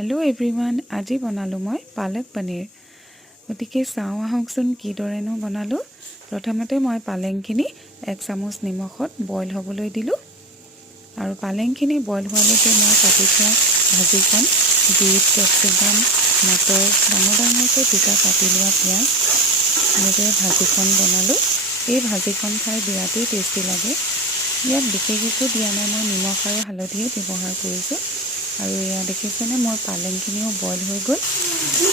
hello everyone আজি বনালো মই পালক পনীৰ গতিকে চাও আহকচোন কি দৰেনো বনালো প্ৰথমতে মই পালেংখিনি 1 চামুচ নিমখত বইল হ'বলৈ দিলো আৰু পালেংখিনি বইল হোৱালৈকে মই কাটি থোৱা ভাজিখন বিট কেপচিকাম মটৰ ডাঙৰকৈ দুটা কাটি লোৱা পিয়াজ এনেদৰে ভাজিখন বনালো এই ভাজিখন খাই বিৰাটেই টেষ্টি লাগে ইয়াত বিশেষ একো দিয়া নাই মই নিমখ আৰু হালধি ব্যৱহাৰ কৰিছো আৰু ইয়া দেখিছেনে মোৰ পালেংখিনিও বইল হৈ গ'ল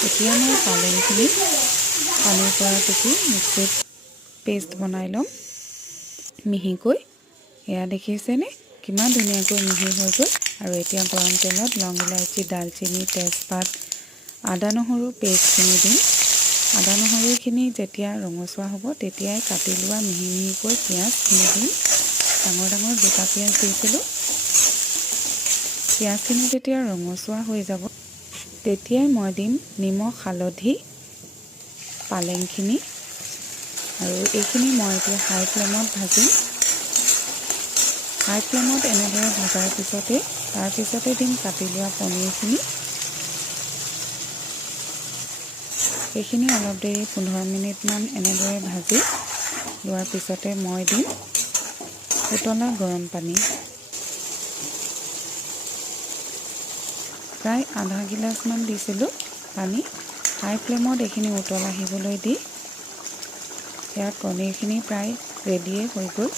এতিয়া মই পালেংখিনি পানীৰ পৰা টুকি মিক্সিত পেষ্ট বনাই লম মিহিকৈ ইয়া দেখিছেনে কিমান ধুনীয়াকৈ মিহি হৈ গ'ল আৰু এতিয়া গৰম তেলত লং ইলাইচি দালচিনি তেজপাত আদা নহৰু পেষ্টখিনি দিম আদা নহৰুখিনি যেতিয়া ৰঙচুৱা হ'ব তেতিয়াই কাটি লোৱা মিহিকৈ পিয়াজখিনি দিম ডাঙৰ দুটা পিয়াজ দিছিলোঁ পিয়াজখিনি যেতিয়া ৰঙচুৱা হৈ যাব তেতিয়াই মই দিম নিমখ হালধি পালেংখিনি আৰু এইখিনি মই এতিয়া হাই ফ্লেমত ভাজিম হাই ফ্লেমত এনেদৰে ভজাৰ পিছতে তাৰপিছতে দিম কাটি লোৱা পনীৰখিনি এইখিনি অলপ দেৰি 15 মিনিটমান এনেদৰে ভাজি লোৱাৰ পিছতে মই দিম উতলা গৰম পানী প্ৰায় আধা গিলাচ মান দিছিলোঁ পানী হাই ফ্লেমত এইখিনি উতল আহিবলৈ দি ইয়াত পনীৰখিনি প্ৰায় ৰেডিয়ে হৈ গ'ল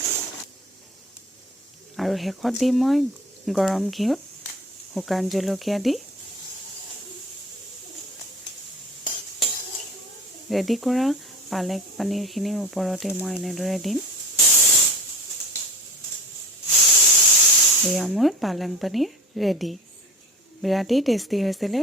আৰু শেষত দি মই গৰম ঘিউত শুকান জলকীয়া দি ৰেডি কৰা পালক পনীৰখিনিৰ ওপৰতে মই এনেদৰে দিম এয়া মোৰ পালক পনীৰ ৰেডি বিৰাটেই টেষ্টি হৈছিলে